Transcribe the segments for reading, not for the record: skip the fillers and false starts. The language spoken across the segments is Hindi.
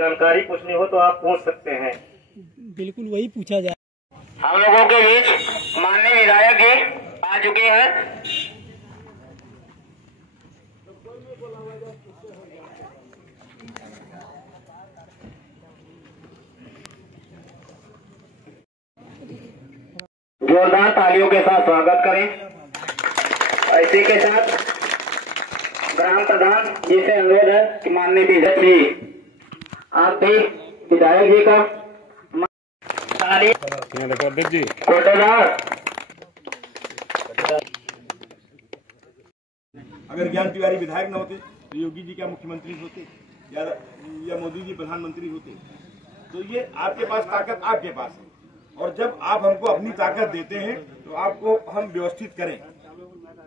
जानकारी पूछनी हो तो आप पूछ सकते हैं। बिल्कुल वही पूछा जाए। हम लोगों के बीच माननीय विधायक जी आ चुके हैं। जोरदार तालियों के साथ स्वागत करें। इसी के साथ ग्राम प्रधान जी से अनुरोध है कि माननीय विधायक जी आप भी विधायक जी का कोटेदार। अगर ज्ञान तिवारी विधायक न होते तो योगी जी क्या मुख्यमंत्री होते या मोदी जी प्रधानमंत्री होते। तो ये आपके पास ताकत आपके पास है, और जब आप हमको अपनी ताकत देते हैं तो आपको हम व्यवस्थित करें।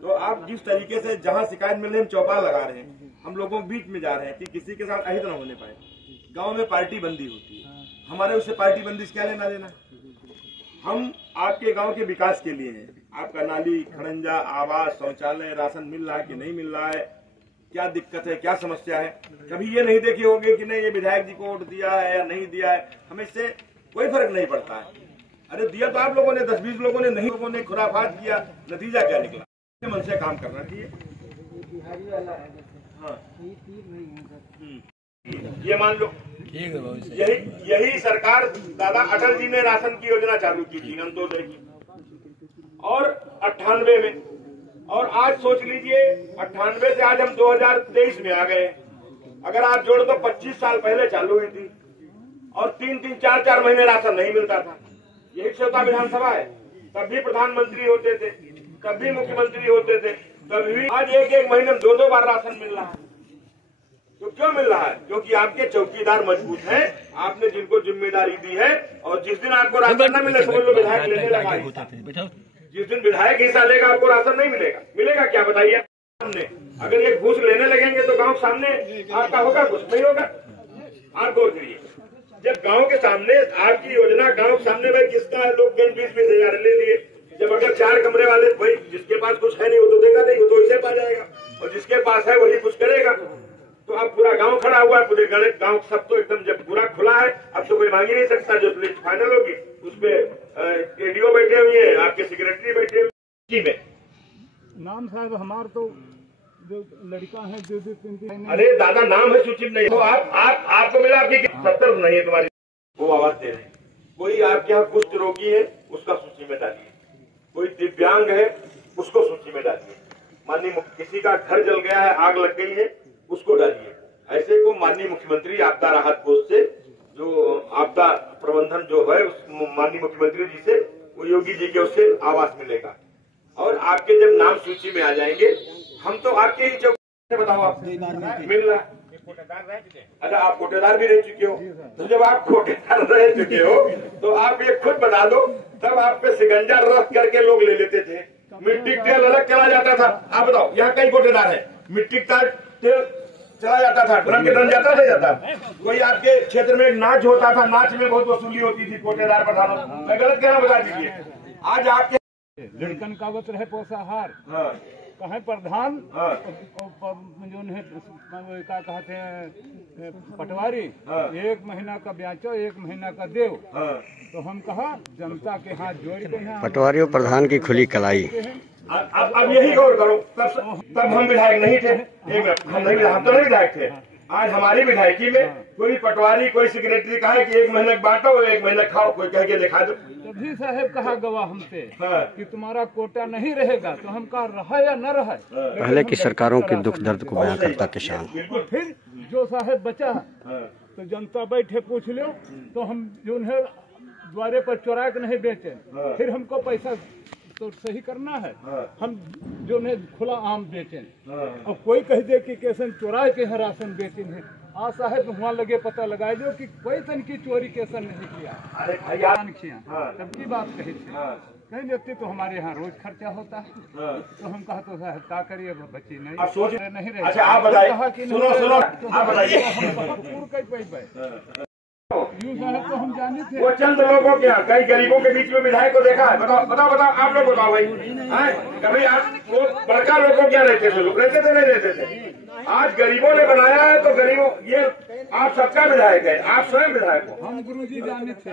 तो आप जिस तरीके से जहां शिकायत मिल रही हम चौपाल लगा रहे हैं, हम लोगों के बीच में जा रहे हैं कि किसी के साथ अहित न होने पाए। गांव में पार्टी बंदी होती है, हमारे उससे पार्टी बंदी से क्या लेना देना। हम आपके गांव के विकास के लिए हैं। आपका नाली, खड़ंजा, आवास, शौचालय, राशन मिल रहा है कि नहीं मिल रहा है, क्या दिक्कत है, क्या समस्या है, कभी ये नहीं देखे होंगे कि नहीं ये विधायक जी को वोट दिया है या नहीं दिया है, हमें इससे कोई फर्क नहीं पड़ता है। अरे दिया तो आप लोगों ने, 10-20 लोगों ने, नहीं लोगों ने खुराफात किया, नतीजा क्या निकला। मन से काम करना चाहिए। हाँ, ये मान लो यही सरकार दादा अटल जी ने राशन की योजना चालू की थी अंत्योदय की, और 98 में, और आज सोच लीजिए 98 से आज हम 2023 में आ गए। अगर आप जोड़ तो 25 साल पहले चालू हुई थी, और 3-3, 4-4 महीने राशन नहीं मिलता था। यही श्रोता विधानसभा है। तब भी प्रधानमंत्री होते थे, तब भी मुख्यमंत्री होते थे, तभी आज एक महीने में 2-2 बार राशन मिल रहा है। तो क्यों मिल रहा है? क्योंकि आपके चौकीदार मजबूत हैं, आपने जिनको जिम्मेदारी दी है। और जिस दिन आपको राशन न मिले, समझ लो विधायक लेने लगा। जिस दिन विधायक हिस्सा लेगा आपको राशन नहीं मिलेगा। मिलेगा क्या बताइए सामने? अगर ये घूस लेने लगेंगे तो गांव सामने आपका होगा, कुछ नहीं होगा। आप गौर करिए, जब गांव के सामने आपकी योजना गांव के सामने भाई किसका है, लोग 20-20 हजार ले लिए। जब अगर 4 कमरे वाले, भाई जिसके पास कुछ है नहीं वो तो देगा नहीं, वो तो इसे पा जाएगा, और जिसके पास है वही कुछ करेगा। तो अब पूरा गांव खड़ा हुआ है, पूरे गांव सब तो एकदम जब पूरा खुला है, अब तो कोई मांग ही नहीं सकता। जो लिस्ट फाइनल होगी उसमें एडीओ बैठे हुए हैं, आपके सेक्रेटरी बैठे हुए में। नाम साहब हमारे तो जो लड़का है जो 2-3 अरे दादा नाम है सूची नहीं, तो आपको मिला आपकी 70 नहीं है तुम्हारी, वो आवाज दे रहे हैं। कोई आपके यहाँ कुष्ठ रोगी है उसका सूची में डालिए, कोई दिव्यांग है उसको सूची में डालिए, माननीय किसी का घर जल गया है, आग लग गई है उसको डालिए। ऐसे को माननीय मुख्यमंत्री आपदा राहत कोष से जो आपदा प्रबंधन जो है उस माननीय मुख्यमंत्री जी से, वो योगी जी के उससे आवास मिलेगा। और आपके जब नाम सूची में आ जाएंगे, हम तो आपके ही चौक से, बताओ आप मिल रहा। अच्छा आप कोटेदार भी रह चुके हो, तो जब आप कोटेदार रह चुके हो तो आप ये खुद बता दो, तब आप पे सिकंजा रख करके लोग ले लेते थे, मिट्टी तेल अलग चला जाता था। आप बताओ यहाँ कई कोटेदार है, मिट्टी तेल चला जाता था, ड्रम के ड्रम जाता नहीं जाता। कोई आपके क्षेत्र में एक नाच होता था, नाच में बहुत वसूली होती थी कोटेदार प्रधानों, मैं गलत कहना बता दीजिए। आज आपके लड़कन कावत रहे पोषाहार कहे प्रधान, जो क्या कहते हैं पटवारी, 1 महीना का ब्याचो 1 महीना का देव। तो हम कहा जनता के हाथ जोड़ के हैं, पटवारी और प्रधान की खुली कलाई। अब यही गौर करो, तब हम विधायक नहीं थे, हम तो नहीं विधायक थे। आज हमारी विधायकी में कोई पटवारी, कोई सेक्रेटरी कहा कि 1 महीने बांटो, 1 महीने खाओ, कोई कह के दिखा दो। तभी साहब कहा गवा हमसे कि तुम्हारा कोटा नहीं रहेगा, तो हम कहा रहे या न रहे। पहले की सरकारों के दुख दर्द को बयां करता किसान। फिर जो साहब बचा तो जनता बैठे पूछ लो, तो हम जो उन्हें द्वारे पर चुरा के नहीं बेचे, फिर हमको पैसा तो सही करना है, हम जो है खुला आम बेचें। और कोई कह दे कि कैसन चुरा के है राशन बेचें है, आ साहब वहाँ लगे पता लगा दो कि कोई तन की चोरी कैसन नहीं किया। अरे भैया सबकी बात कही थी, कहीं देते तो हमारे यहाँ रोज खर्चा होता है। तो हम कहा तो साहब क्या करिए, बच्ची नहीं सोच नहीं रहे। अच्छा आप बताइए, सुनो आप बताइए, यूँ साहब तो हम जाने थे। वो चंद लोगों के यहाँ, कई गरीबों के बीच में विधायक को देखा है। बताओ आप लोग बताओ भाई, कभी आप वो बड़का लोगों क्या रहते थे, लोग रहते थे नहीं रहते थे? आज गरीबों ने बनाया है तो गरीबों, ये आप सबका विधायक है, आप स्वयं विधायक हो। हम गुरुजी जाने थे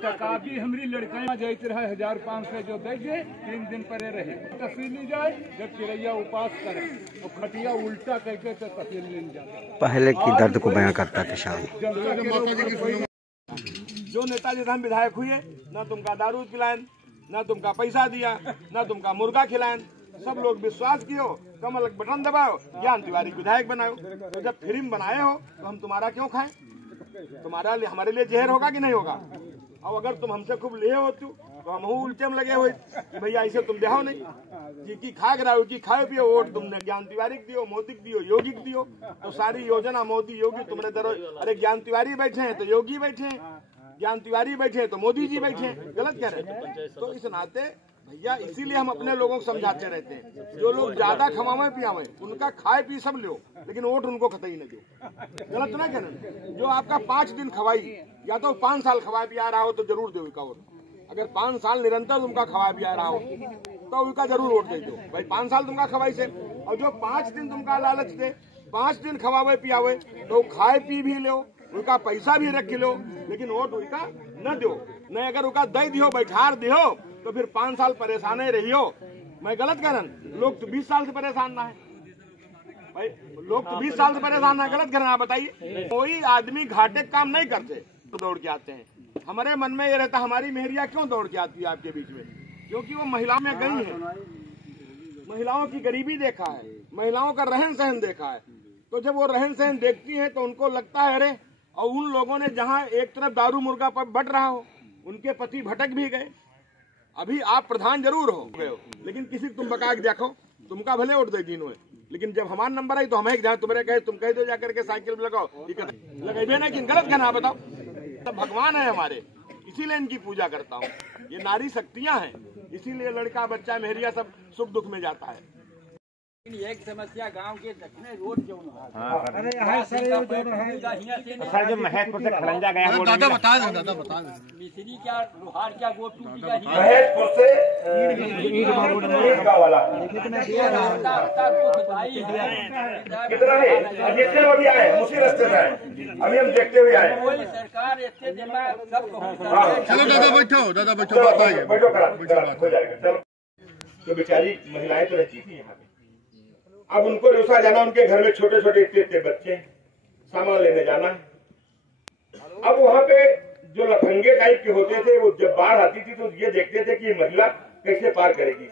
तकाबी हमारी लड़कियां जाते रहे 1500 जो देंगे 3 दिन परे रहे तहसील ली जाए, जब चिड़ैया उपास करे और खटिया उल्टा करके तो तहसील ले जाए। पहले की दर्द को बयां करता किसान। जो नेताजी हम विधायक हुए, न तुमका दारू पिलाएं, न तुमका पैसा दिया, न तुमका मुर्गा खिलाएं, सब लोग विश्वास कियो, कमल बटन दबाओ, ज्ञान तिवारी विधायक बनाओ। तो जब फिल्म बनाए हो तो हम तुम्हारा क्यों खाएं? तुम्हारा हमारे लिए जहर होगा कि नहीं होगा? और अगर तुम हमसे खूब ले हो तो हम उल्टे में लगे हुए कि भैया ऐसे तुम देहो नहीं जी की खा गिराओ की खाए पियो, वोट तुमने ज्ञान तिवारी को दियो, मोदी को दियो, योगी को दियो, तो सारी योजना मोदी योगी तुमने दरो। अरे ज्ञान तिवारी बैठे हैं तो योगी बैठे हैं, ज्ञान तिवारी बैठे हैं तो मोदी जी बैठे हैं, गलत कह रहे हैं। तो इस नाते भैया इसीलिए हम अपने लोगों को समझाते रहते हैं, जो लोग ज्यादा खवावे पियावे उनका खाए पी सब लो, लेकिन वोट उनको कतई न दो। गलत ना कहना। जो आपका 5 दिन खवाई या तो 5 साल खवाए पिया रहा हो तो जरूर दो उसका वोट। अगर 5 साल निरंतर तुमका खवाए पिया रहा हो तो उसका जरूर वोट दे दो भाई। 5 साल तुमका खवाई से, और जो 5 दिन तुमका लालच दे, 5 दिन खवावे पियावे तो खाए पी भी लो, उनका पैसा भी रख लो, लेकिन वोट उनका न दो। नहीं अगर उनका दे दियो बैठार दियो तो फिर 5 साल परेशान रहियो। मैं गलत कह रहा, लोग तो 20 साल से परेशान ना है भाई, लोग तो 20 साल से परेशान ना, गलत कर रहे हैं। आप बताइए, कोई आदमी घाटे काम नहीं करते तो दौड़ के आते हैं। हमारे मन में ये रहता हमारी मेहरिया क्यों दौड़ के आती है आपके बीच में, क्योंकि वो महिलाओं में गई है, महिलाओं की गरीबी देखा है, महिलाओं का रहन सहन देखा है। तो जब वो रहन सहन देखती है तो उनको लगता है अरे, और उन लोगों ने जहाँ एक तरफ दारू मुर्गा पर बट रहा हो, उनके पति भटक भी गए। अभी आप प्रधान जरूर हो गए हो, लेकिन किसी तुम बका के देखो, तुमका भले वोट दे दिन, लेकिन जब हमारा नंबर आई तो हमें जहाँ तुम्हारे कहे तुम कह दो जाकर के साइकिल में लगाओ, लगे ना कि गलत कहना बताओ। सब भगवान है हमारे, इसीलिए इनकी पूजा करता हूँ। ये नारी शक्तियाँ हैं, इसीलिए लड़का बच्चा मेहरिया सब सुख दुख में जाता है। एक समस्या गांव के दक्षिण रोड जो अरे यहाँ सर जो सर जो महेशपुर से खलंजा गया वो दादा बता दो मिस्री क्या लोहार क्या वो टूटी का महेशपुर से ईट वाला कितना है जितने अभी आए उसी रास्ते से आए, अभी हम देखते हुए आए। कोई सरकार इतने दिमाग सब चलो दादा बैठो बैठो करा हो जाएगा। चलो, तो बेचारी महिलाएं तो रहती थी यहाँ पे, अब उनको रोसा जाना, उनके घर में छोटे छोटे इतने बच्चे सामान लेने जाना। अब वहाँ पे जो लफंगे टाइप के होते थे, वो जब बाढ़ आती थी तो ये देखते थे कि महिला कैसे पार करेगी।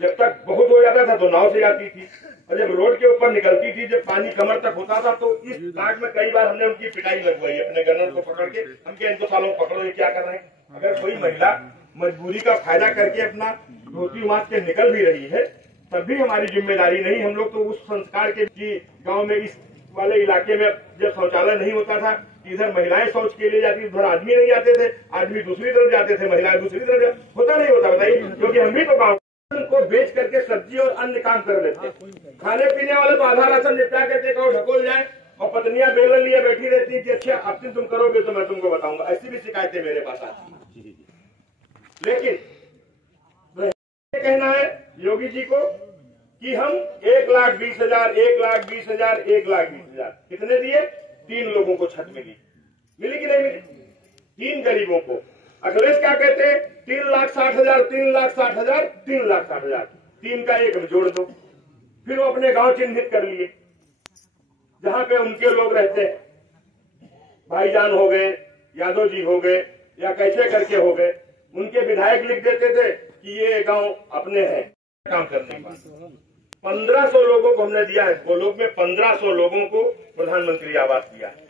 जब तक बहुत हो जाता था तो नाव से जाती थी, और जब रोड के ऊपर निकलती थी, जब पानी कमर तक होता था तो इस दाग में कई बार हमने उनकी पिटाई लगवाई अपने गनर को पकड़ के। हम क्या इनको सालों पकड़ो, ये क्या कर रहे हैं। अगर कोई महिला मजबूरी का फायदा करके अपना धोती मास के निकल भी रही है तब भी हमारी जिम्मेदारी नहीं। हम लोग तो उस संस्कार के गांव में इस वाले इलाके में जब शौचालय नहीं होता था, इधर महिलाएं शौच के लिए जाती, उधर आदमी नहीं जाते थे, आदमी दूसरी तरफ जाते थे, महिलाएं दूसरी तरफ होता नहीं होता बताइए, क्योंकि हम भी तो गाँव को बेच करके सब्जी और अन्य काम कर लेते। खाने पीने वाले तो आधा राशन निपटा करके कहो ढकोल जाए, और पत्नियां बेलन लिए बैठी रहती कि अच्छा अब तुम करोगे तो मैं तुमको बताऊंगा। ऐसी भी शिकायतें मेरे पास आती। लेकिन कहना है योगी जी को कि हम 1,20,000 1,20,000 1,20,000 कितने दिए? 3 लोगों को छत मिली कि नहीं मिली? 3 गरीबों को। अखिलेश क्या कहते हैं? 3,60,000 3,60,000 3,60,000 3 का 1 जोड़ दो। फिर वो अपने गांव चिन्हित कर लिए जहां पे उनके लोग रहते हैं, भाईजान हो गए, यादव जी हो गए, या कैसे करके हो गए। उनके विधायक लिख देते थे कि ये गांव अपने हैं काम करने का। 1500 लोगों को हमने दिया है, वो लोग में 1500 लोगों को प्रधानमंत्री आवास दिया है।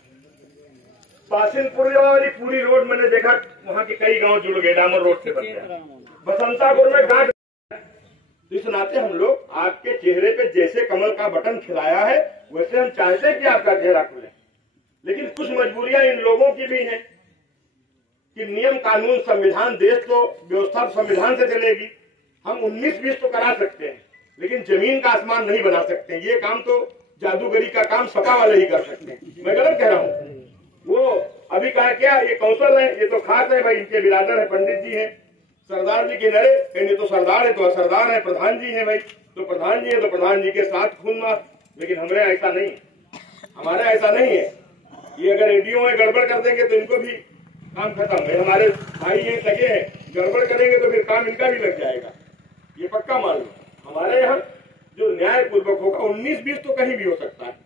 पासिनपुर वाली पूरी रोड मैंने देखा, वहाँ के कई गांव जुड़ गए, डामर रोड से बन गया। बसंतापुर में गांठ। इस नाते हम लोग आपके चेहरे पे जैसे कमल का बटन खिलाया है वैसे हम चाहते हैं कि आपका चेहरा खुले, लेकिन कुछ मजबूरियां इन लोगों की भी हैं कि नियम कानून संविधान, देश तो व्यवस्था संविधान से चलेगी। हम 19-20 तो करा सकते हैं, लेकिन जमीन का आसमान नहीं बना सकते। ये काम तो जादूगरी का काम सपा वाले ही कर सकते हैं। मैं गलत कह रहा हूँ? वो अभी कहा क्या, ये कौशल है, ये तो खास है भाई, इनके बिरादर है, पंडित जी हैं, सरदार जी के नरे, ये तो सरदार है तो सरदार है, प्रधान जी है भाई, तो प्रधान जी है तो प्रधान जी के साथ खून मास लेकिन हमारे ऐसा नहीं है, हमारा ऐसा नहीं है। ये अगर एडीओ में गड़बड़ कर देंगे तो इनको भी काम खत्म है। हमारे भाई ये लगे हैं, गड़बड़ करेंगे तो फिर काम इनका भी लग जाएगा, ये पक्का मालूम। हमारे यहाँ जो न्याय पूर्वक होगा 19-20 तो कहीं भी हो सकता है,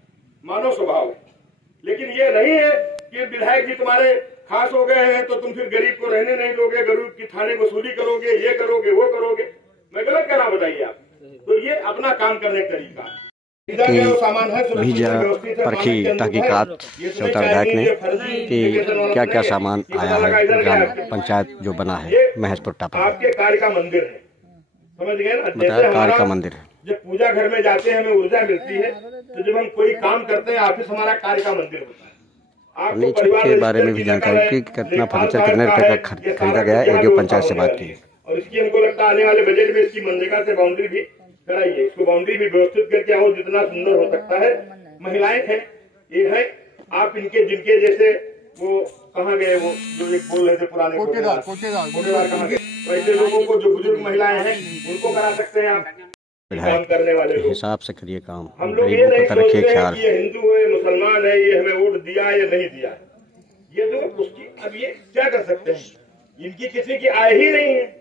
मानव स्वभाव है। लेकिन ये नहीं है कि विधायक जी तुम्हारे खास हो गए हैं तो तुम फिर गरीब को रहने नहीं दोगे, गरीब की थाने वसूली करोगे, ये करोगे वो करोगे। मैं गलत कह रहा हूं, बताइए आप। तो ये अपना काम करने का तरीका है। भी परखी तहकीकात से विधायक ने कि क्या क्या सामान आया है ग्राम पंचायत जो बना है महजपुर टापा। आपके कार्य का मंदिर है, समझ गए ना। बताया कार्य का मंदिर है। जब पूजा घर में जाते हैं हमें ऊर्जा मिलती है, तो जब हम कोई काम करते हैं ऑफिस हमारा कार्य का मंदिर होता है। फर्नीचर के बारे में भी जानकारी की कितना फर्नीचर कितने रुपए का खरीदा गया है, एडीओ पंचायत से बात की। और इसकी हमको लगता है आने वाले बजट में इसकी मनरेगा से बाउंड्री भी कराइए, इसको बाउंड्री भी व्यवस्थित करके और जितना सुंदर हो सकता है। महिलाएं हैं, ये है आप इनके जिनके जैसे वो कहाँ गए, वो जो एक बोल रहे थे पुराने कोटेदार कहाँ गए, वैसे लोगों को जो बुजुर्ग महिलाएं हैं उनको करा सकते हैं आप। काम करने वाले लोग हिसाब से करिए काम, हम लोग ये गरीबों नहीं का रखिए सोचते हैं ख्याल। कि ये हिंदू है मुसलमान है, ये हमें वोट दिया या नहीं दिया, ये जो उसकी अब ये क्या कर सकते हैं, इनकी किसी की आय ही नहीं है।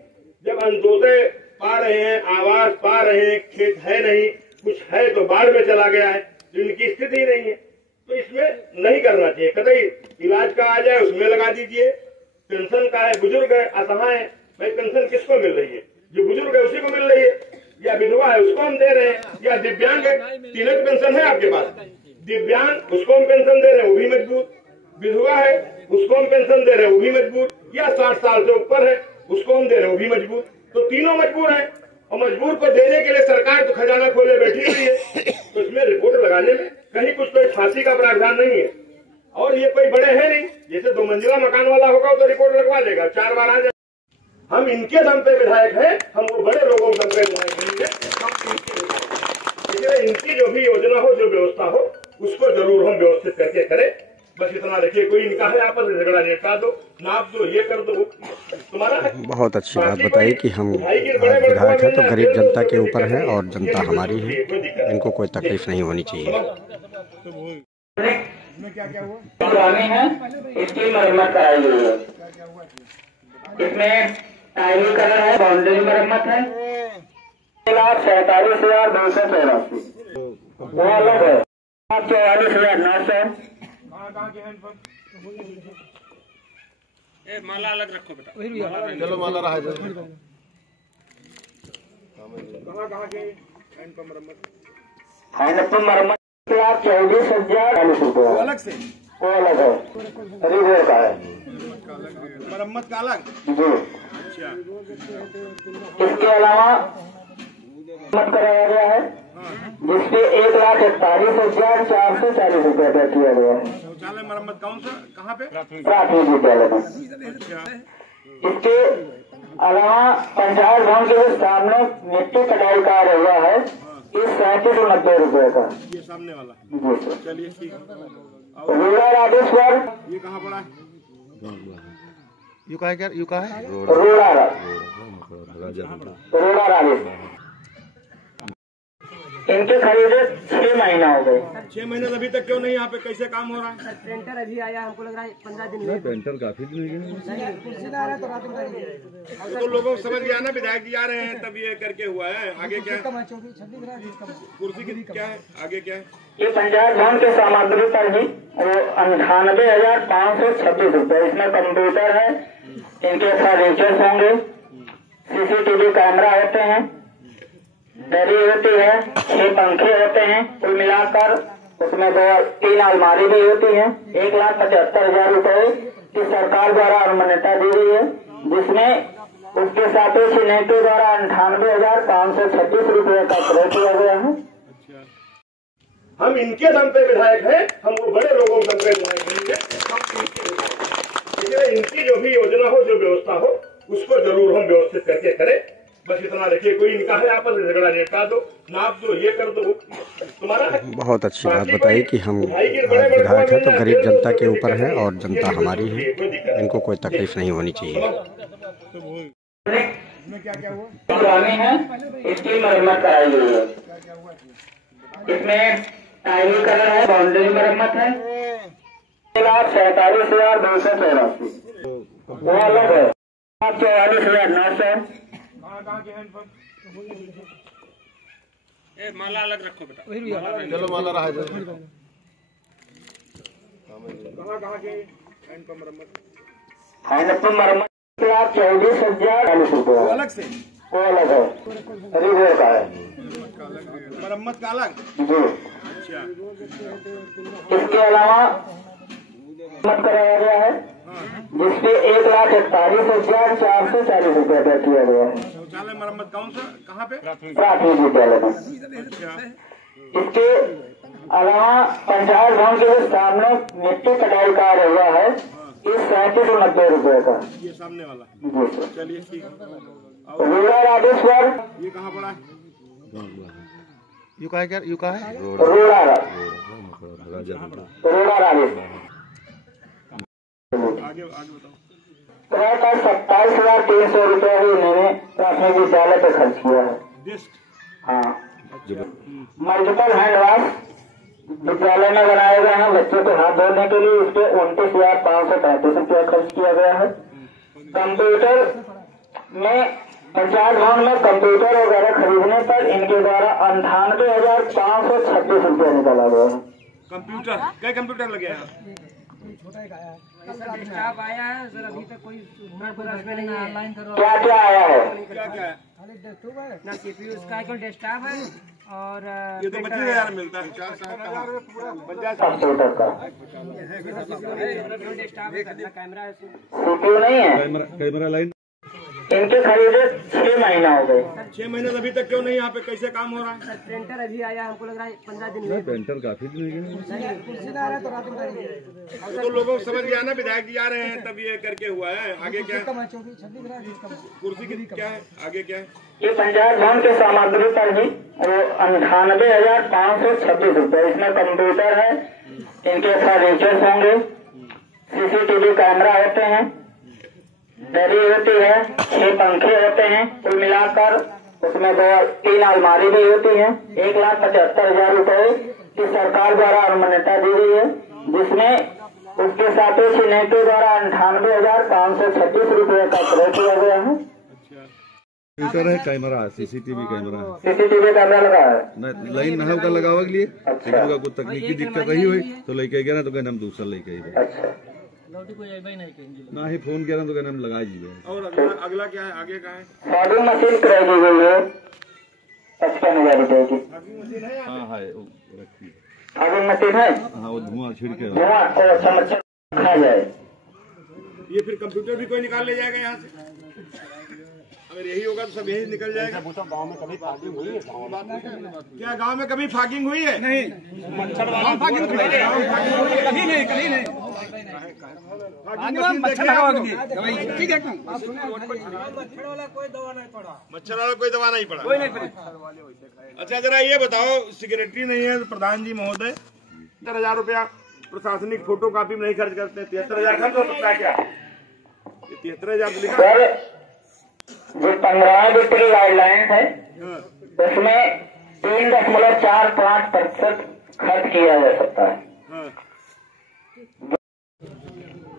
जब अंत्योदय पा रहे हैं, आवास पा रहे हैं, खेत है नहीं, कुछ है तो बाढ़ में चला गया है, तो इनकी स्थिति नहीं है, तो इसमें नहीं करना चाहिए। कतई इलाज का आ जाए उसमें लगा दीजिए, पेंशन का है, बुजुर्ग है, असहाय है, भाई पेंशन किसको मिल रही है, जो बुजुर्ग है उसी को मिल रही है, या विधवा है उसको हम दे रहे हैं, या दिव्यांग है, तीनों की पेंशन है आपके पास, दिव्यांग उसको हम पेंशन दे रहे हैं वो भी मजबूर, विधवा है उसको हम पेंशन दे रहे हैं वो भी मजबूर, या 60 साल से ऊपर है उसको हम दे रहे हैं वो भी मजबूर, तो तीनों मजबूर है। और मजबूर को देने के लिए सरकार तो खजाना खोले बैठी हुई है, तो इसमें रिपोर्ट लगाने में कहीं कुछ कोई फांसी का प्रावधान नहीं है। और ये कोई बड़े है नहीं, जैसे 2 मंजिला मकान वाला होगा तो रिपोर्ट लगवा देगा, 4 बार आ जाए। हम इनके दम पे विधायक हैं, हम वो बड़े लोगों के दम पे विधायक नहीं है, हम इसलिए इनकी जो भी योजना हो, जो व्यवस्था हो, उसको जरूर हम व्यवस्थित करके करें। बस इतना रखिए, कोई इनका है आपस में झगड़ा निपटा दो, नाप दो, ये कर दो, तुम्हारा बहुत अच्छी बात बताई कि हम विधायक है तो गरीब जनता के ऊपर है और जनता हमारी है, इनको कोई तकलीफ नहीं होनी चाहिए। पुरानी है, इसकी मरम्मत कराई गई है, इसमें टाइल कलर है, बाउंड्री मरम्मत है, 1,47,284 वो अलग है, 44,900। माला अलग रखो बेटा, चलो माला रहा है। कहाँ के हैंडपंप मरम्मत, हैंडपंप मरम्मत 1,24,040 रुपये अलग से, वो अलग है, रिजर्व का है मरम्मत का अलग जी। अच्छा, इसके अलावा मत कराया गया है जिसपे 1,41,440 रुपये अदा किया गया है शौचालय मरम्मत कौन सा, कहाँ पे, प्राथमिक विद्यालय में। इसके अलावा पंचायत भवन के सामने मिट्टी कटाई कार्य हुआ है, इस 3790 रुपये का, ये सामने वाला, जी सर। चलिए ठीक है। रूरल राजेश्वर, ये कहाँ पड़ा है, यू कहा है क्या, यू कहा है रोड़ा राजेश्वर, इनके खरीदे 6 महीना हो गए। 6 महीने अभी तक क्यों नहीं, यहाँ पे कैसे काम हो रहा है। पेंटर अभी आया, हमको लग रहा है 15 दिन में। पेंटर काफी तो लोगों को समझ गया ना, विधायक जी आ रहे हैं तब ये करके हुआ है। आगे क्या है, कुर्सी की क्या है, आगे क्या है। ये पंचायत भवन के सामग्री पर ही वो 98,526 रुपये, इसमें कंप्यूटर है, इनके फर्नीचर्स होंगे, CCTV कैमरा होते हैं, दरी होती है, 6 पंखे होते हैं, कुल मिलाकर उसमें 2-3 अलमारी भी होती है। 1,75,000 रुपये की सरकार द्वारा अनुमान्यता दी गई है, जिसमें उसके सापेक्ष नेटो द्वारा 98,526 रुपये का क्रय किया गया है। हम इनके दम पे विधायक हैं, हम वो बड़े लोगों के दम पे विधायक नहीं है, हम इसलिए इनकी जो भी योजना हो, जो व्यवस्था हो, उसको जरूर हम व्यवस्थित करके करें। बस इतना रखिए, कोई इनका है आपस में झगड़ा निपटा दो, नाप दो, ये कर दो, तुम्हारा बहुत अच्छी बात बताई कि हम विधायक है तो गरीब जनता के ऊपर है और जनता हमारी है, इनको कोई तकलीफ नहीं होनी चाहिए। इसमें क्या क्या हुआ, पुरानी है, इसकी मरम्मत कराई गई है, इसमें टाइलीकरण है, बाउंड्री मरम्मत है। 1,47,284 वो अलग है। 44,900 माला अलग रखो बेटा। चलो माला रहा है कहाँ के हैंडपंप मरम्मत? हैंडपंप मरम्मत 24,040 रुपये अलग से वो अलग है, रिजर्व का है मरम्मत का अलग। जी। अच्छा, इसके अलावा मत कराया गया है जिसपे 1,41,440 रुपये अदा किया गया है शौचालय मरम्मत कौन सा कहाँ पे? प्राथमिक विद्यालय में। इसके अलावा पंचायत भवन के सामने मिट्टी कटाई कार्य हुआ है, इस 3790 रुपये का। ये सामने वाला। जी सर। चलिए ठीक। रूरल राजेश्वर ये कहाँ पड़ा है? यू कहा है क्या? यू कहा है रूरल राजेश्वर आगे बताओ। क्रय का 27,300 रुपये ही इन्होंने प्राथमिक विद्यालय पे खर्च किया है। डिस्क। हाँ, मल्टीपल हैंड वॉश विद्यालय में बनाए गए हैं बच्चों के हाथ धोने के लिए, इस पे 29,535 रुपया खर्च किया गया है। कंप्यूटर में पंचायत भवन में कंप्यूटर वगैरह खरीदने पर इनके द्वारा 98,526 रुपया निकाला गया है। कंप्यूटर कई कंप्यूटर लगे हैं? स्टाफ आया है सर, अभी तक कोई में नहीं है। ऑनलाइन करो। क्या क्या आया है? क्या क्या है? ना CPU उसका केवल डेस्कटॉप है और ये तो 25,000 मिलता है। कंप्यूटर का डेस्कटॉप है, कैमरा है उसमें। CPU नहीं है, कैमरा लाइन इनके खरीदे 6 महीना हो गए। 6 महीने से अभी तक क्यों नहीं? यहाँ पे कैसे काम हो रहा है? सर प्रिंटर अभी आया, हमको लग रहा है 15 दिन हुए। पेंटर काफी दिन हो गए। तो लोगों को समझ गया ना, विधायक जी आ रहे हैं तब ये करके हुआ है। आगे क्या है? कुर्सी की क्या है? आगे क्या है? ये पंचायत भवन के सामग्री पर ही वो 98,526 रुपये। इसमें कंप्यूटर है, इनके फर्नीचर्स होंगे, CCTV कैमरा होते हैं, दरी होती है, 6 पंखे होते हैं, कुल मिलाकर उसमें 3 अलमारी भी होती है। 1,75,000 रुपये की सरकार द्वारा अनुमान्यता दी गई है, जिसमें उसके साथ ही सीनेटो द्वारा 98,526 रुपये का क्रय किया गया है। कंप्यूटर है, कैमरा है, CCTV कैमरा है, CCTV कैमरा लगा है। लाइन नहा का लगावे के लिए। अच्छा। लेकिन कोई तकनीकी दिक्कत रही हुई तो लेके गया ना तो कहना हम दूसरा लेके आए। अच्छा, ना ही फोन किया ना तो कहना हम लगा जीवे। और अगला क्या है? आगे क्या है? फॉगिंग मशीन क्रय की गई है 55,000 रुपये की। हाँ है वो रखी। फॉगिंग मशीन है, हाँ वो धुआं छिड़के धुआं और अच्छा मच्छर खा जाए। ये फिर कंप्यूटर भी कोई निकाल ले जाएगा यहाँ से? अगर यही होगा तो सब यही निकल जाएगा। गांव में कभी फागिंग हुई है? क्या गांव में कभी फागिंग हुई है? नहीं, मच्छर वाला फागिंग कभी नहीं, कभी नहीं। मच्छर वाला कोई दवा नहीं पड़ा। मच्छर वाला कोई दवा नहीं पड़ा। अच्छा जरा ये बताओ, सिक्योरिटी नहीं है प्रधान जी महोदय, 73,000 रुपया प्रशासनिक फोटो कॉपी में नहीं खर्च करते। 73,000 खर्च हो सकता है क्या? ये 73,000 लिखा जो 15 वित्तीय गाइडलाइंस है उसमें 3.45% खर्च किया जा सकता है।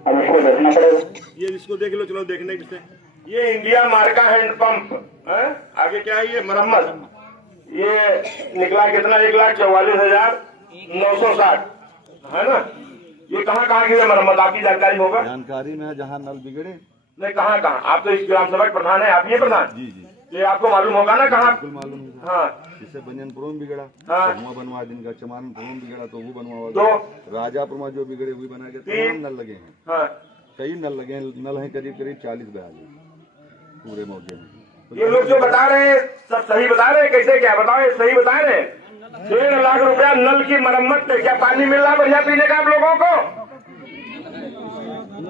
अब इसको देखना पड़ेगा। ये इसको देख लो, चलो देखने किससे। ये इंडिया मार्का हैंडपंप है। आगे क्या है? ये मरम्मत। ये निकला कितना? 1,44,960 है ना। ये कहाँ की है मरम्मत? आपकी जानकारी होगा? जानकारी में जहाँ नल बिगड़े नहीं, कहाँ? आप तो इस ग्राम सभा के प्रधान है, आप ही प्रधान। जी जी, ये आपको मालूम होगा ना कहाँ? बिल्कुल मालूम है। हाँ, जिससे बनियानपुर में बिगड़ा, हाँ। तो बनवा दिन का चमानपुर में बिगड़ा तो वो बनवा, तो राजापुर में जो बिगड़े हुए बना के तमाम नल लगे हैं। हाँ, कई नल लगे हैं, नल है करीब 40-42 पूरे मौके में। ये लोग जो बता रहे हैं सब सही बता रहे हैं? कैसे क्या बताओ, ये सही बता रहे हैं? 1.5 लाख रुपया नल की मरम्मत पे। क्या पानी मिल रहा बढ़िया पीने का आप लोगों को?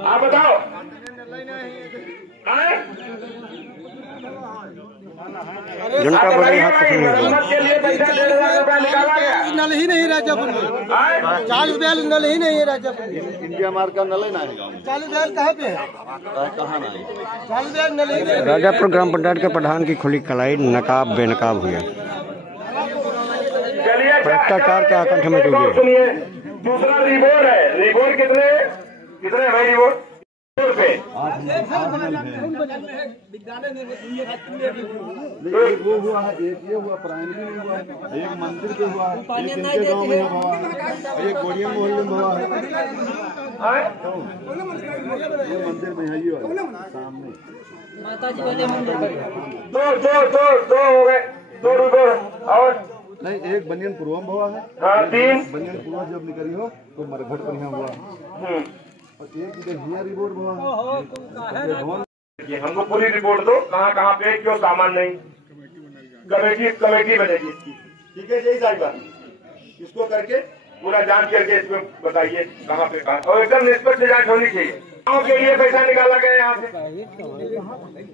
आप बताओ। जनता बड़ी हाथ मरम्मत के लिए पैसा 1.5 लाख रुपया निकाला गया। नल ही नहीं राजापुर में, 40 नल ही नहीं है राजापुर में। इंडिया मार्क का नल है ना है गाँव में। 40 कहाँ पे है? कहाँ ना है? 40 नल ही नहीं। राजापुर ग्राम पंचायत के प्रधान की खुली कलाई नकाब बेनकाब हुई। चलिए, क्या का कार क्या कंठ में डूबे। सुनिए, दूसरा रिबोर है। रिबोर कितने भाई रिबोर पे? एक वो हुआ है, एक ये हुआ, प्राइमरी में हुआ है, एक मंदिर पे हुआ है, एक इनके गांव में हुआ है, एक गोड़िया मोहल्ले में हुआ है। ये मंदिर में है, ये सामने दो हो गए, 2 रिबोर। और नहीं, एक बनियानपुरवा में हुआ है। हाँ, 3 बनियानपुरवा जब निकली हो तो मरघट पर यहाँ हुआ है, और एक इधर हिया रिपोर्ट हुआ है। हमको पूरी रिपोर्ट दो, कहाँ पे क्यों सामान नहीं। कमेटी बनेगी इसकी, ठीक है। यही सारी बात, इसको करके पूरा जांच करके इसमें बताइए कहाँ पे कहाँ, और एकदम निष्पक्ष जांच होनी चाहिए। गाँव के लिए पैसा निकाला गया यहाँ से,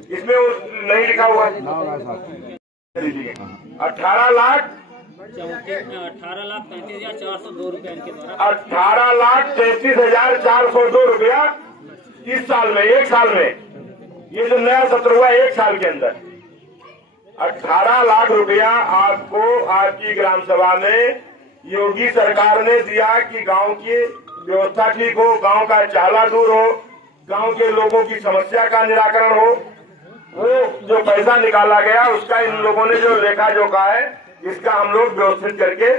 इसमें वो नहीं लिखा हुआ है। 18,35,402 रुपए इनके द्वारा। 18,33,402 रुपया इस साल में, 1 साल में। ये जो नया सत्र हुआ 1 साल के अंदर 18 लाख रुपया आपको आपकी ग्राम सभा में योगी सरकार ने दिया कि गांव की व्यवस्था ठीक हो, गांव का चाला दूर हो, गांव के लोगों की समस्या का निराकरण हो। वो जो पैसा निकाला गया उसका इन लोगों ने जो लेखा जोखा है, इसका हम लोग व्यवस्थित करके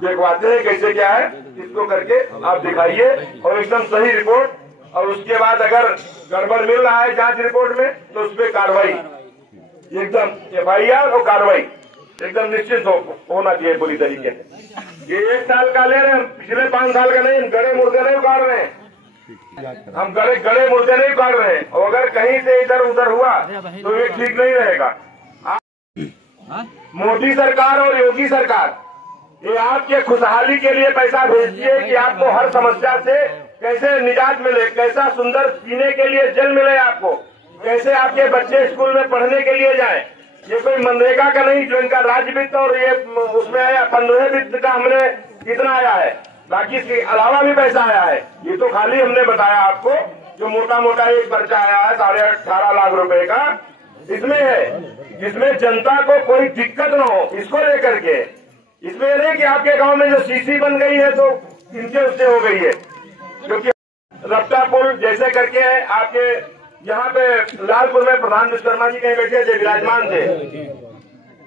देखवाते हैं कैसे क्या है। इसको करके आप दिखाइए और एकदम सही रिपोर्ट, और उसके बाद अगर गड़बड़ मिल रहा है जांच रिपोर्ट में तो उस पर कार्रवाई, एकदम FIR और कार्रवाई एकदम निश्चित होना चाहिए पूरी तरीके से। ये 1 साल का ले रहे हैं, पिछले 5 साल का नहीं। गड़े मुर्दे नहीं उखाड़ रहे हैं हम, गड़े मुर्दे नहीं उखाड़ रहे हैं। और अगर कहीं से इधर उधर हुआ तो ये ठीक नहीं रहेगा। मोदी सरकार और योगी सरकार ये आपके खुशहाली के लिए पैसा भेजती है कि आपको हर समस्या से कैसे निजात मिले, कैसा सुंदर पीने के लिए जल मिले आपको, कैसे आपके बच्चे स्कूल में पढ़ने के लिए जाएं। ये कोई मनरेगा का नहीं जो इनका राज्य वित्त और ये उसमें आया 15 वित्त का हमने कितना आया है, बाकी इसके अलावा भी पैसा आया है। ये तो खाली हमने बताया आपको, जो मोटा मोटा एक पर्चा आया है 18.5 लाख रुपए का, इसमें है, जिसमें जनता को कोई दिक्कत न हो इसको लेकर के। इसमें नहीं कि आपके गांव में जो सीसी बन गई है तो इनके उससे हो गई है, क्योंकि रफ्ता पुल जैसे करके है आपके यहाँ पे लालपुर में प्रधान विश्वकर्मा जी कहीं बैठे थे, विराजमान थे।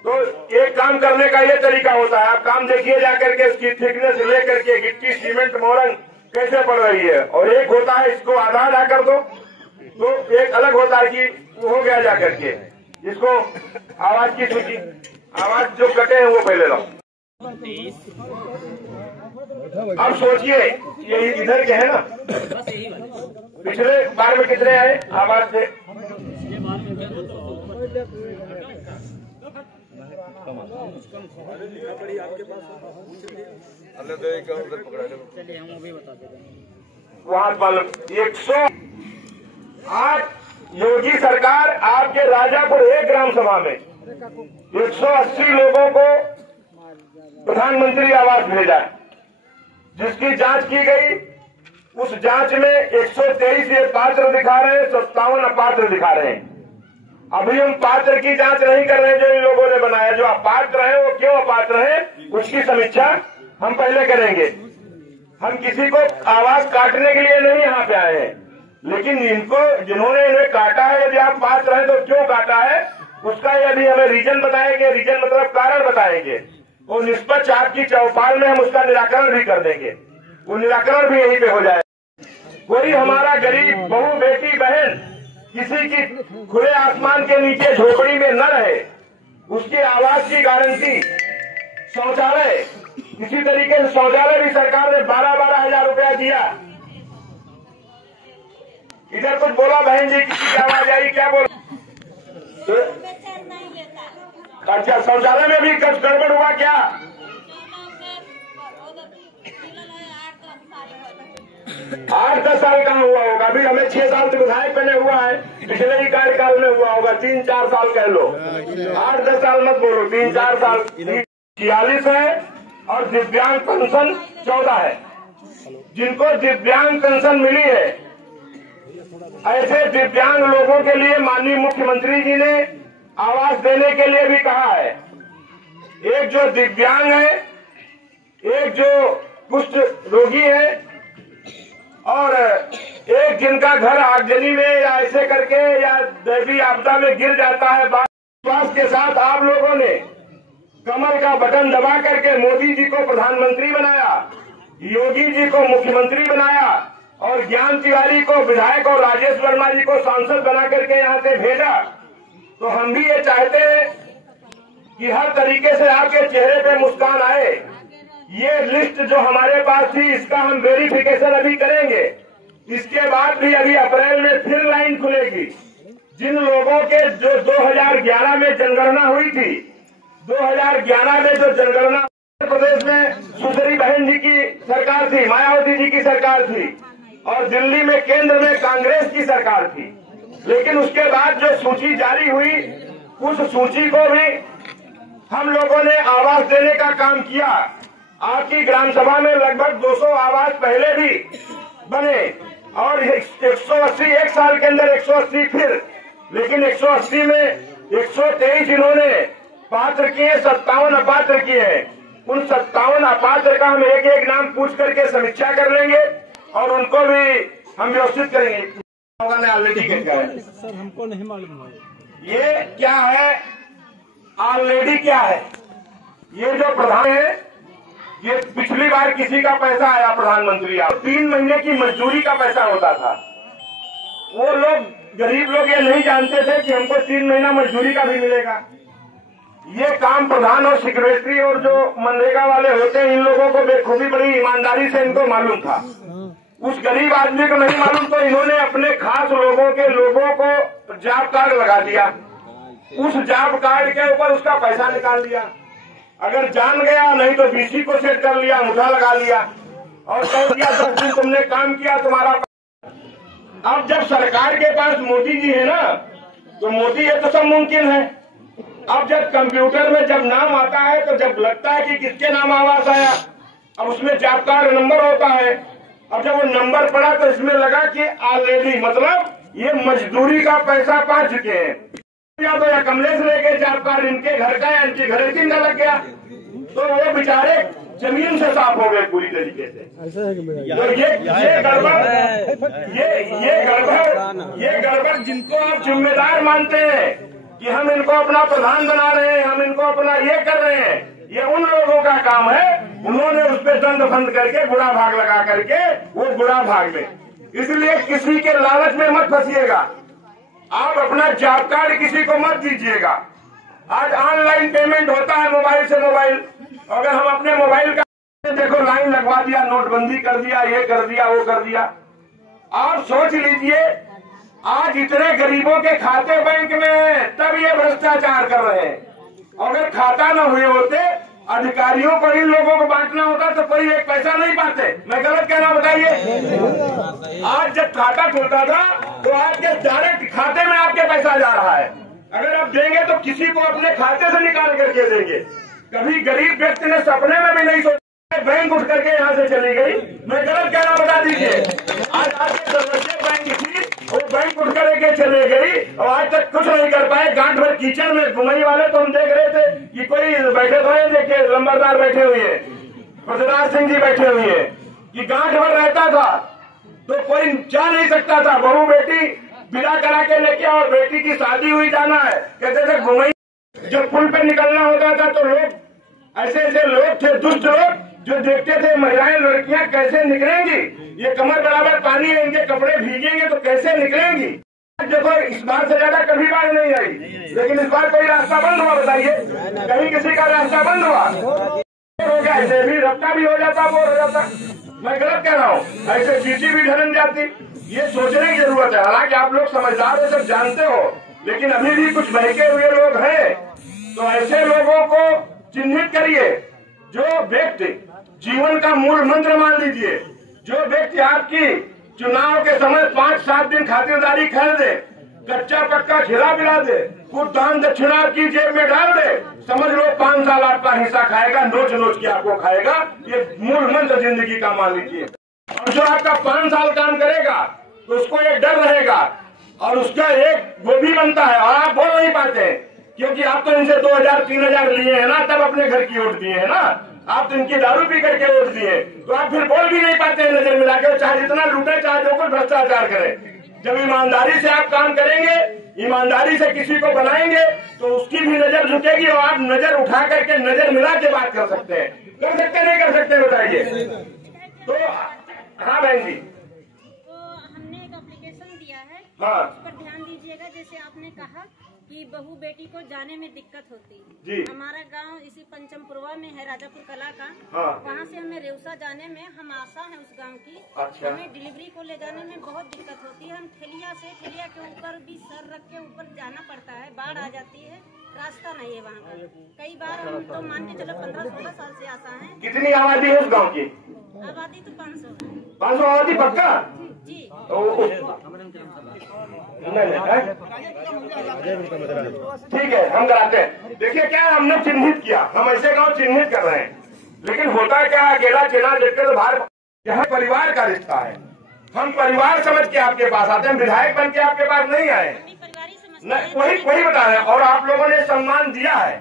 तो एक काम करने का ये तरीका होता है, आप काम देखिए जाकर के उसकी थिकनेस लेकर के गिट्टी सीमेंट मोरंग कैसे पड़ रही है। और एक होता है इसको आधा कर दो, तो एक अलग होता है कि हो गया जाकर के इसको आवाज की सूची, आवाज जो कटे हैं वो पहले लो। अब सोचिए ये इधर के है ना, पिछले बार में कितने आए आवाज से? वहां 108 योगी सरकार आपके राजापुर 1 ग्राम सभा में 180 लोगों को प्रधानमंत्री आवास भेजा, जिसकी जांच की गई। उस जांच में 123 ये पात्र दिखा रहे हैं, 57 अपात्र दिखा रहे हैं। अभी हम पात्र की जांच नहीं कर रहे हैं जो इन लोगों ने बनाया। जो अपात्र है वो क्यों अपात्र है उसकी समीक्षा हम पहले करेंगे। हम किसी को आवाज काटने के लिए नहीं यहाँ पे आए हैं, लेकिन इनको जिन्होंने इन्हें काटा है, यदि आप पात्र हैं तो क्यों काटा है उसका यदि हमें रीजन बताएंगे, रीजन मतलब कारण बताएंगे, वो निष्पक्ष आपकी चौपाल में हम उसका निराकरण भी कर देंगे। वो निराकरण भी यहीं पे हो जाए। कोई हमारा गरीब बहू बेटी बहन किसी की खुले आसमान के नीचे झोपड़ी में न रहे, उसकी आवाज की गारंटी। शौचालय इसी तरीके से शौचालय भी सरकार ने 12-12 हजार रुपया दिया। इधर कुछ बोला बहन जी, किसी की आवाज आई क्या बोला? अच्छा, शौचालय में भी कुछ गड़बड़ हुआ क्या? 8-10 साल कहाँ हुआ होगा? अभी हमें 6 साल से विधायक बने हुआ है, पिछले ही कार्यकाल में हुआ होगा, 3-4 साल कह लो, 8-10 साल मत बोलो, 3-4 साल। 46 है और दिव्यांग पेंशन 14 है। जिनको दिव्यांग पेंशन मिली है, ऐसे दिव्यांग लोगों के लिए माननीय मुख्यमंत्री जी ने आवास देने के लिए भी कहा है। एक जो दिव्यांग है, एक जो कुष्ठ रोगी है और एक जिनका घर आगजनी में या ऐसे करके या दैवी आपदा में गिर जाता है। विश्वास के साथ आप लोगों ने कमर का बटन दबा करके मोदी जी को प्रधानमंत्री बनाया, योगी जी को मुख्यमंत्री बनाया और ज्ञान तिवारी को विधायक और राजेश वर्मा जी को सांसद बना करके यहाँ से भेजा। तो हम भी ये चाहते हैं कि हर तरीके से आपके चेहरे पे मुस्कान आए। ये लिस्ट जो हमारे पास थी इसका हम वेरिफिकेशन अभी करेंगे। इसके बाद भी अभी अप्रैल में फिर लाइन खुलेगी। जिन लोगों के जो 2011 में जनगणना हुई थी, 2011 में जो जनगणना उत्तर प्रदेश में सुश्री बहन जी की सरकार थी, मायावती जी की सरकार थी और दिल्ली में केंद्र में कांग्रेस की सरकार थी। लेकिन उसके बाद जो सूची जारी हुई उस सूची को भी हम लोगों ने आवास देने का काम किया। आपकी ग्राम सभा में लगभग 200 आवास पहले भी बने और 180 एक साल के अंदर 180 फिर, लेकिन 180 में 123 इन्होंने पात्र किए, 57 अपात्र किए हैं। उन 57 अपात्र का हम एक एक नाम पूछ करके समीक्षा कर लेंगे और उनको भी हम व्यवस्थित करेंगे। ऑलरेडी क्या है सर, हमको नहीं मालूम है ये क्या है, ऑलरेडी क्या है। ये जो प्रधान है, ये पिछली बार किसी का पैसा आया प्रधानमंत्री, 3 महीने की मजदूरी का पैसा होता था। वो लोग गरीब लोग ये नहीं जानते थे कि हमको 3 महीना मजदूरी का भी मिलेगा। ये काम प्रधान और सेक्रेटरी और जो मनरेगा वाले होते हैं, इन लोगों को बेखूबी बड़ी ईमानदारी से इनको मालूम था। उस गरीब आदमी को नहीं मालूम, तो इन्होंने अपने खास लोगों को जॉब कार्ड लगा दिया। उस जॉब कार्ड के ऊपर उसका पैसा निकाल लिया। अगर जान गया नहीं तो बीसी को सेट कर लिया, अंगूठा लगा लिया और कह दिया 10 दिन तुमने काम किया, तुम्हारा। अब जब सरकार के पास मोदी जी है ना, तो मोदी है तो सब मुमकिन है। अब जब कंप्यूटर में जब नाम आता है तो जब लगता है कि किसके नाम आवाज आया, अब उसमें जॉब कार्ड नंबर होता है। अब जब वो नंबर पड़ा तो इसमें लगा कि ऑलरेडी, मतलब ये मजदूरी का पैसा पा चुके हैं। या तो या कमलेश लेके जॉब कार्ड इनके घर का या इनके घर का लग गया, तो वो बेचारे जमीन से साफ हो गए पूरी तरीके से। तो ये गड़बड़ जिनको आप जिम्मेदार मानते हैं कि हम इनको अपना प्रधान बना रहे हैं, हम इनको अपना ये कर रहे हैं, ये उन लोगों का काम है। उन्होंने उस पर दंड फंद करके गुड़ा भाग लगा करके वो गुड़ा भाग ले। इसलिए किसी के लालच में मत फंसिएगा। आप अपना जॉब कार्ड किसी को मत दीजिएगा। आज ऑनलाइन पेमेंट होता है मोबाइल से मोबाइल। अगर हम अपने मोबाइल का देखो लाइन लगवा दिया, नोटबंदी कर दिया, ये कर दिया, वो कर दिया। आप सोच लीजिए, आज इतने गरीबों के खाते बैंक में है, तब ये भ्रष्टाचार कर रहे हैं। अगर खाता न हुए होते, अधिकारियों को इन लोगों को बांटना होता तो कोई एक पैसा नहीं पाते। मैं गलत कह रहा हूं, बताइए। आज जब खाता खुलता था तो आपके डायरेक्ट खाते में आपके पैसा जा रहा है। अगर आप देंगे तो किसी को अपने खाते से निकाल करके देंगे। कभी गरीब व्यक्ति ने सपने में भी नहीं सोचा बैंक उठ करके यहाँ से चली गई। मैं गलत कह रहा हूं, बता दीजिए। आज आपके दरवाजे बैंक थी, वो बैंक उठ करके चले गई और आज तक कुछ नहीं कर पाए। गांठ भर कीचड़ में घुमई वाले तो हम देख रहे थे कि कोई बैठे हुए, देखिए लंबरदार बैठे हुए हैं, पृथ्वीराज सिंह जी बैठे हुए हैं, कि गांठ भर रहता था तो कोई जा नहीं सकता था। बहू बेटी विदा करा के लेके और बेटी की शादी हुई जाना है, कहते थे घुमई। जब पुल पे निकलना होता था तो लोग ऐसे ऐसे लोग थे, दुष्ट लोग, जो देखते थे महिलाएं लड़कियां कैसे निकलेंगी, ये कमर बराबर पानी है, इनके कपड़े भीगेंगे तो कैसे निकलेंगी। देखो इस बार से ज्यादा कभी बार नहीं आई, लेकिन इस बार कोई रास्ता बंद हुआ, बताइए कहीं किसी का रास्ता बंद हुआ हो गया, ऐसे भी रफ्ता भी हो जाता, वो हो जाता। मैं गलत कह रहा हूँ, ऐसे चीटी भी ढलन जाती। ये सोचने की जरूरत है। हालांकि आप लोग समझदार हो, सब जानते हो, लेकिन अभी भी कुछ बहके हुए लोग हैं। तो ऐसे लोगों को चिन्हित करिए। जो व्यक्ति जीवन का मूल मंत्र मान लीजिए, जो व्यक्ति आपकी चुनाव के समय 5-7 दिन खातिरदारी कर दे, कच्चा पक्का खिला पिला दे, कुछ दान दक्षिणा आपकी जेब में डाल दे, समझ लो 5 साल आपका हिस्सा खाएगा, नोच नोच के आपको खाएगा। ये मूल मंत्र जिंदगी का मान लीजिए। और जो आपका 5 साल काम करेगा तो उसको ये डर रहेगा और उसका एक वो भी बनता है। और आप बोल नहीं पाते क्योंकि आप तो इनसे 2000-3000 लिए हैं ना, तब अपने घर की वोट दिए हैं ना। आप तो इनकी दारू पी करके वोट दिए, तो आप फिर बोल भी नहीं पाते हैं नजर मिला के, चाहे जितना लूटे चाहे जो कुछ भ्रष्टाचार करे। जब ईमानदारी से आप काम करेंगे, ईमानदारी से किसी को बनाएंगे, तो उसकी भी नजर झुकेगी और आप नजर उठा करके नजर मिला के बात कर सकते हैं। कर सकते नहीं कर सकते बताइए? तो हाँ बहन जी, तो हमने एक एप्लीकेशन दिया है, हाँ उस पर ध्यान दीजिएगा। जैसे आपने कहा कि बहू बेटी को जाने में दिक्कत होती जी। है। हमारा गांव इसी पंचमपुरवा में है, राजापुर कला का। हाँ। वहाँ से हमें रेउसा जाने में, हम आशा है उस गांव की। अच्छा। हमें डिलीवरी को ले जाने में बहुत दिक्कत होती है। हम ठेलिया के ऊपर भी सर रख के ऊपर जाना पड़ता है, बाढ़ आ जाती है, रास्ता नहीं है वहाँ का। कई बार हम तो मान के चलो 15-16 साल से आशा है। कितनी आबादी है उस गांव की? आबादी तो 500 है। 500 आबादी पक्का? जी। ठीक है, हम कराते हैं। देखिए क्या हमने चिन्हित किया, हम ऐसे गांव चिन्हित कर रहे हैं, लेकिन होता क्या, अकेला चेला देखते तो बाहर, यह परिवार का रिश्ता है। हम परिवार समझ के आपके पास आते हैं, विधायक बन के आपके पास नहीं आए। वही बता रहे हैं, और आप लोगों ने सम्मान दिया है,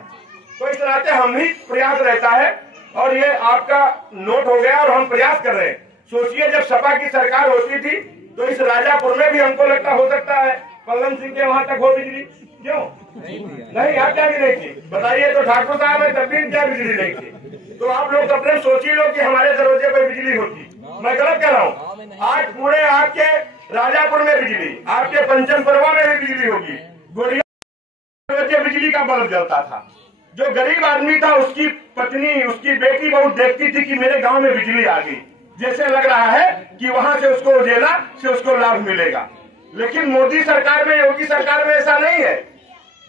तो इस नाते हम ही प्रयास रहता है। और ये आपका नोट हो गया और हम प्रयास कर रहे हैं। सोचिए जब सपा की सरकार होती थी तो इस राजापुर में भी हमको लगता हो सकता है पल्लम सिंह के वहां तक हो बिजली, क्यों नहीं? आप क्या भी नहीं थी बताइए? तो ठाकुर साहब में तब भी क्या बिजली नहीं थी? तो आप लोग अपने सोचिए लो कि हमारे दरवाजे पर बिजली होती। मैं गलत कह रहा हूँ? आज पूरे आपके राजापुर में बिजली, आपके पंचमपुरवा में भी बिजली होगी। गोड़िया बिजली का बल्ब जलता था, जो गरीब आदमी था उसकी पत्नी, उसकी बेटी बहुत देखती थी कि मेरे गांव में बिजली आ गई, जैसे लग रहा है कि वहां से उसको उजेला से उसको लाभ मिलेगा। लेकिन मोदी सरकार में, योगी सरकार में ऐसा नहीं है।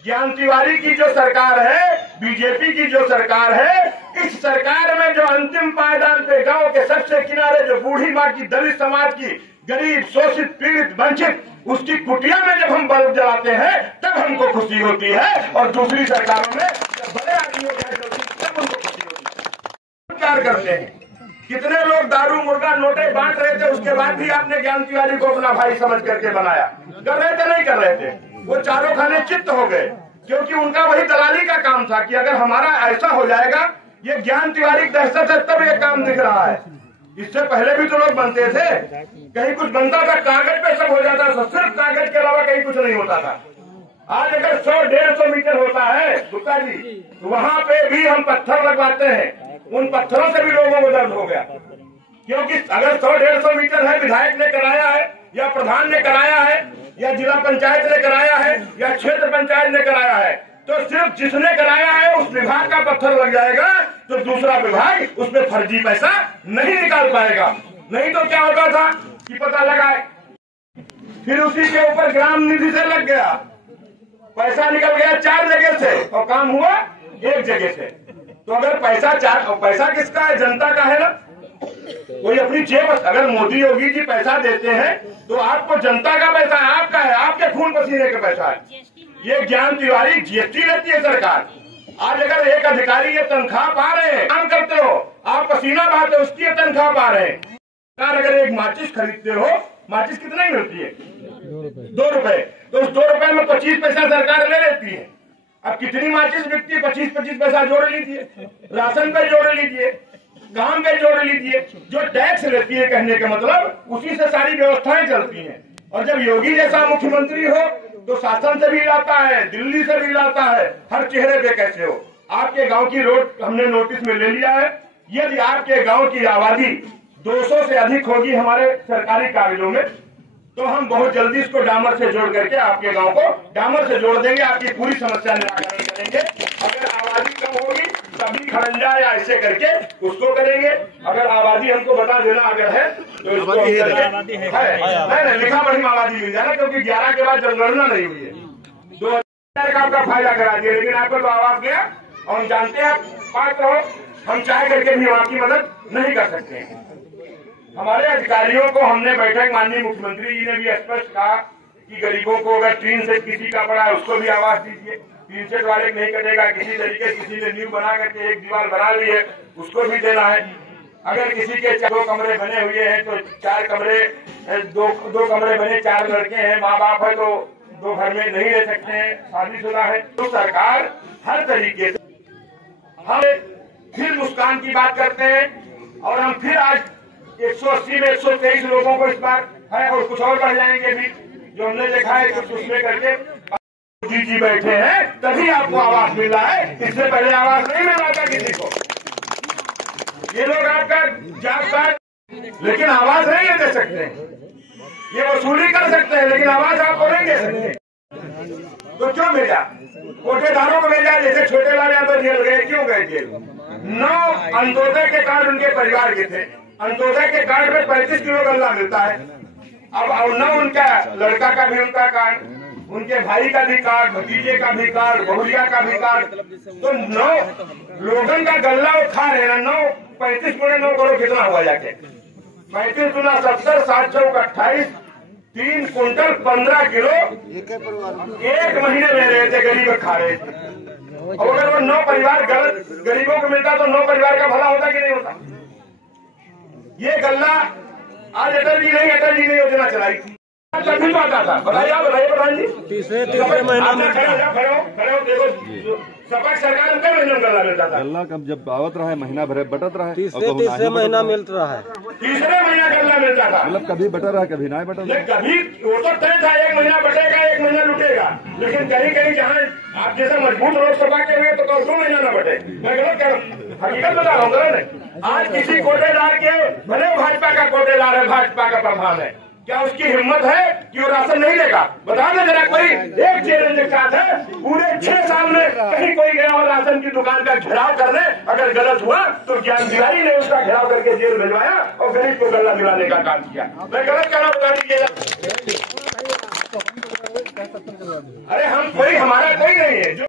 ज्ञान तिवारी की जो सरकार है, बीजेपी की जो सरकार है, इस सरकार में जो अंतिम पायदान पे गांव के सबसे किनारे जो बूढ़ी माँ की, दलित समाज की, गरीब, शोषित, पीड़ित, वंचित, उसकी कुटिया में जब हम बल्ब जलाते हैं तब हमको खुशी होती है, और दूसरी सरकारों में जब बड़े आदमियों तब उनको खुशी होती है। क्या करते हैं? कितने लोग दारू मुर्गा नोटे बांट रहे थे, उसके बाद भी आपने ज्ञान तिवारी को अपना भाई समझ करके बनाया। कर रहे थे नहीं कर रहे थे? वो चारों खाने चित्त हो गए, क्योंकि उनका वही दलाली का काम था कि अगर हमारा ऐसा हो जाएगा, ये ज्ञान तिवारी दहशत है, तब ये काम दिख रहा है। इससे पहले भी तो लोग बनते थे, कहीं कुछ बनता था, कागज पे सब हो जाता था, सिर्फ कागज के अलावा कहीं कुछ नहीं होता था। आज अगर 100-150 मीटर होता है गुप्ता जी, वहाँ पे भी हम पत्थर लगवाते हैं, उन पत्थरों से भी लोगों को दर्द हो गया। क्योंकि अगर 100-150 मीटर है, विधायक ने कराया है या प्रधान ने कराया है या जिला पंचायत ने कराया है या क्षेत्र पंचायत ने कराया है, तो सिर्फ जिसने कराया है उस विभाग का पत्थर लग जाएगा, तो दूसरा विभाग उसमें फर्जी पैसा नहीं निकाल पाएगा। नहीं तो क्या होता था कि पता लगाए, फिर उसी के ऊपर ग्राम निधि से लग गया, पैसा निकल गया 4 जगह से और काम हुआ 1 जगह से। तो अगर पैसा किसका है? जनता का है ना। कोई अपनी जेब, अगर मोदी योगी जी पैसा देते हैं तो आपको जनता का पैसा है, आपका है, आपके खून पसीने का पैसा है। ये ज्ञान तिवारी जीएसटी लेती है सरकार। आज अगर एक अधिकारी ये तनख्वाह पा रहे हैं, काम करते हो, आप पसीना बहाते हो, उसकी तनख्वाह पा रहे हैं। सरकार अगर एक माचिस खरीदते हो, माचिस कितना मिलती है? 2 रुपए। तो उस 2 रुपए में 25 पैसा सरकार ले लेती है। अब कितनी माचिस बिकती है? 25-25 पैसा जोड़ लीजिए, राशन पे जोड़ लीजिए, काम पे जोड़ लीजिए। जो टैक्स लेती है, कहने का मतलब उसी से सारी व्यवस्थाएं चलती हैं। और जब योगी जैसा मुख्यमंत्री हो तो शासन से भी लाता है, दिल्ली से भी लाता है, हर चेहरे पे कैसे हो। आपके गांव की रोड हमने नोटिस में ले लिया है। यदि आपके गांव की आबादी 200 से अधिक होगी हमारे सरकारी कागजों में, तो हम बहुत जल्दी इसको डामर से जोड़ करके आपके गांव को डामर से जोड़ देंगे, आपकी पूरी समस्या निराकरण करेंगे। अगर आबादी कम होगी तभी खड़ंजा या ऐसे करके उसको करेंगे। अगर आबादी हमको बता देना अगर है तो इसको नहीं लिखा पढ़ी आबादी मिल जाए ना, क्योंकि 11 के बाद जनगणना नहीं हुई है। 2000 का आपका फायदा करा दिया, लेकिन आपको तो आवाज गया और हम जानते हैं पात्र हो, हम चाह करके भी आपकी मदद नहीं कर सकते हैं। हमारे अधिकारियों को हमने बैठक, माननीय मुख्यमंत्री जी ने भी स्पष्ट कहा कि गरीबों को अगर 3 सेट किसी का पड़ा है उसको भी आवास दीजिए, 3 सेट वाले नहीं कटेगा, किसी तरीके किसी ने न्यू बना करके एक दीवार बना ली है उसको भी देना है। अगर किसी के 2 कमरे बने हुए हैं तो 4 कमरे, 2 कमरे बने, 4 लड़के हैं, माँ बाप है तो 2 घर में नहीं रह सकते हैं, शादीशुदा है। तो सरकार हर तरीके से हम फिर मुस्कान की बात करते हैं और हम फिर आज 180 में 123 लोगों को इस बार है और कुछ और बढ़ जाएंगे भी, जो हमने देखा है कुछ उसमें करके जी बैठे हैं तभी आपको आवास मिला है, इससे पहले आवास नहीं मिला था किसी को। ये लोग आपका जात लेकिन आवाज नहीं दे सकते, ये वसूली कर सकते हैं लेकिन आवाज आपको नहीं दे सकते। तो क्यों भेजा? कोटेदारों को भेजा, जैसे छोटे लाल यादव जेल गए, क्यों गए जेल? 9 अंत्योदय के कार्ड उनके परिवार के थे, अंत्योदय के कार्ड में 35 किलो गल्ला मिलता है। अब न उनका लड़का का भी उनका कार्ड, उनके भाई का भी कार्ड, भतीजे का भी कार्ड, बहुरिया का भी कार्ड, तो 9 लोगों का गल्ला वो खा रहे हैं। 9 35 गुणे 9 करोड़ कितना हुआ जाके? 35 गुना 70, 7 चौक 28, 3 कुंटल 15 किलो एक महीने ले रहे थे, गरीब खा रहे थे। और अगर वो 9 परिवार गलत गरीबों को मिलता तो 9 परिवार का भला होता कि नहीं होता? ये गल्ला आज अटल जी ने योजना चलाई थी, तभी आता था। बताइए प्रधान जी, तीसरे महीना में खड़े हो देखो, सपा सरकार में कई महीनों गल्ला मिलता था। गल्ला कब जब आवत रहा है, महीना भर बटत रहा है, तीसरे महीना मिल रहा है, तीसरे महीना गल्ला मिलता था। मतलब कभी बटर रहा कभी ना बटर रहा। कभी वो तो तय था 1 महीना बटेगा 1 महीना लुटेगा, लेकिन कहीं कहीं जहाँ आप जैसे मजबूत लोकसभा के हुए तो 2 महीना न बटे। मैं गलत कह रहा हूँ, हकीकत बता रहा हूँ, गलत नहीं। आज किसी कोटेदार के भले भाजपा का कोटेदार है, भाजपा का प्रधान है, क्या उसकी हिम्मत है कि वो राशन नहीं देगा? बता दे जरा कोई एक चैलेंज के साथ है, पूरे 6 साल में कहीं कोई गया और राशन की दुकान का घेराव करने, अगर गलत हुआ तो ज्ञान दिलाई ने उसका घेराव करके जेल भिजवाया और गरीब को गल्ला दिलाने का काम किया। मैं गलत कर रहा हूँ, बता दीजिएगा। अरे हम कोई हमारा कोई नहीं है जो